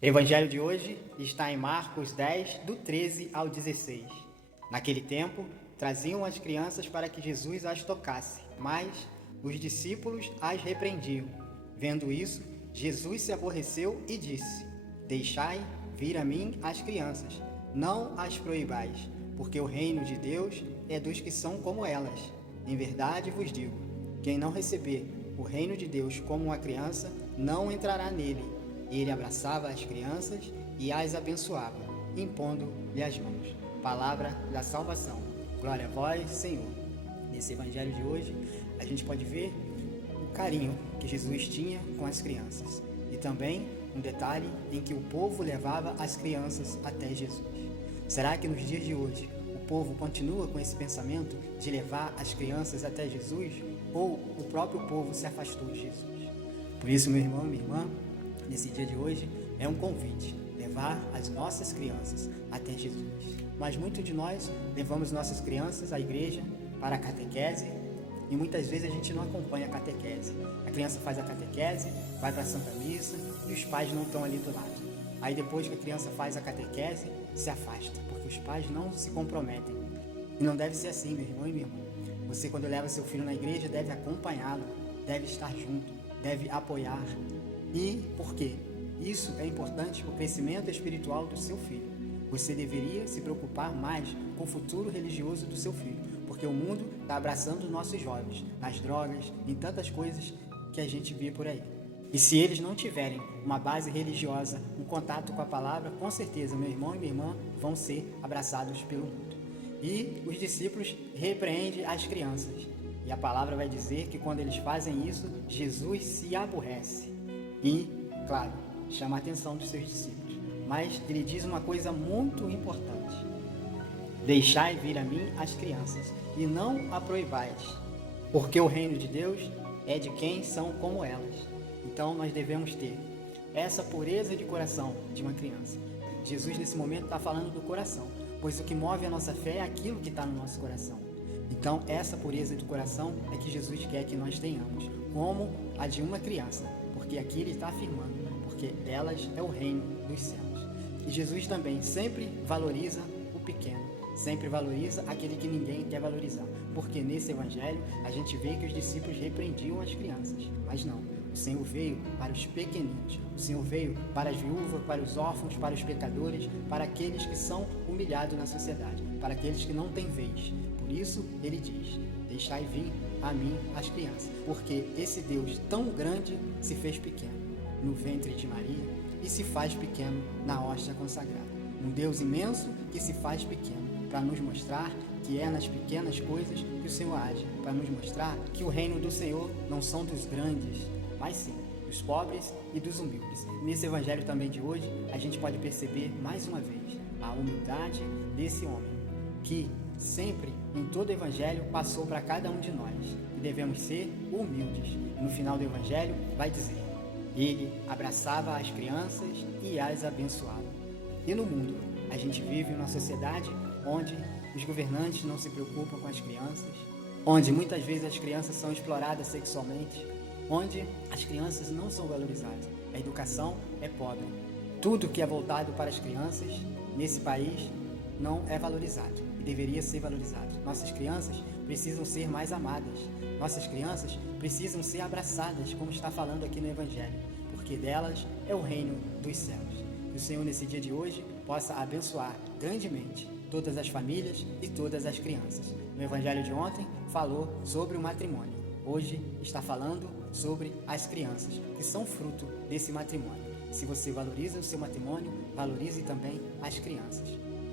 Evangelho de hoje está em Marcos 10, do 13 ao 16. Naquele tempo, traziam as crianças para que Jesus as tocasse, mas os discípulos as repreendiam. Vendo isso, Jesus se aborreceu e disse: Deixai vir a mim as crianças, não as proibais, porque o reino de Deus é dos que são como elas. Em verdade vos digo, quem não receber o reino de Deus como uma criança, não entrará nele. Ele abraçava as crianças e as abençoava, impondo-lhe as mãos. Palavra da salvação. Glória a vós, Senhor. Nesse evangelho de hoje, a gente pode ver o carinho que Jesus tinha com as crianças. E também um detalhe em que o povo levava as crianças até Jesus. Será que nos dias de hoje o povo continua com esse pensamento de levar as crianças até Jesus? Ou o próprio povo se afastou de Jesus? Por isso, meu irmão, minha irmã, nesse dia de hoje é um convite, levar as nossas crianças até Jesus. Mas muitos de nós levamos nossas crianças à igreja para a catequese e muitas vezes a gente não acompanha a catequese. A criança faz a catequese, vai para a Santa Missa e os pais não estão ali do lado. Aí depois que a criança faz a catequese, se afasta, porque os pais não se comprometem. E não deve ser assim, meu irmão e minha irmã. Você, quando leva seu filho na igreja, deve acompanhá-lo, deve estar junto, deve apoiar. E por quê? Isso é importante para o crescimento espiritual do seu filho. Você deveria se preocupar mais com o futuro religioso do seu filho, porque o mundo está abraçando nossos jovens nas drogas, em tantas coisas que a gente vê por aí. E se eles não tiverem uma base religiosa, um contato com a palavra, com certeza meu irmão e minha irmã vão ser abraçados pelo mundo. E os discípulos repreendem as crianças. E a palavra vai dizer que quando eles fazem isso, Jesus se aborrece. E, claro, chama a atenção dos seus discípulos. Mas ele diz uma coisa muito importante: Deixai vir a mim as crianças, e não a proibais, porque o reino de Deus é de quem são como elas. Então nós devemos ter essa pureza de coração de uma criança. Jesus nesse momento está falando do coração, pois o que move a nossa fé é aquilo que está no nosso coração. Então essa pureza do coração é que Jesus quer que nós tenhamos, como a de uma criança, porque aqui ele está afirmando, porque delas é o reino dos céus. E Jesus também sempre valoriza o pequeno, sempre valoriza aquele que ninguém quer valorizar, porque nesse evangelho a gente vê que os discípulos repreendiam as crianças, mas não, o Senhor veio para os pequeninos, o Senhor veio para as viúvas, para os órfãos, para os pecadores, para aqueles que são humilhados na sociedade, para aqueles que não têm vez. Por isso ele diz: Deixai vir a mim as crianças, porque esse Deus tão grande se fez pequeno no ventre de Maria e se faz pequeno na hóstia consagrada. Um Deus imenso que se faz pequeno para nos mostrar que é nas pequenas coisas que o Senhor age, para nos mostrar que o reino do Senhor não são dos grandes, mas sim dos pobres e dos humildes. Nesse evangelho também de hoje, a gente pode perceber mais uma vez a humildade desse homem, que sempre, em todo o evangelho, passou para cada um de nós, e devemos ser humildes. No final do evangelho vai dizer: ele abraçava as crianças e as abençoava. E no mundo, a gente vive numa sociedade onde os governantes não se preocupam com as crianças, onde muitas vezes as crianças são exploradas sexualmente, onde as crianças não são valorizadas. A educação é pobre. Tudo que é voltado para as crianças nesse país não é valorizado e deveria ser valorizado. Nossas crianças precisam ser mais amadas. Nossas crianças precisam ser abraçadas, como está falando aqui no Evangelho, porque delas é o reino dos céus. Que o Senhor, nesse dia de hoje, possa abençoar grandemente todas as famílias e todas as crianças. No Evangelho de ontem, falou sobre o matrimônio. Hoje está falando sobre as crianças, que são fruto desse matrimônio. Se você valoriza o seu matrimônio, valorize também as crianças.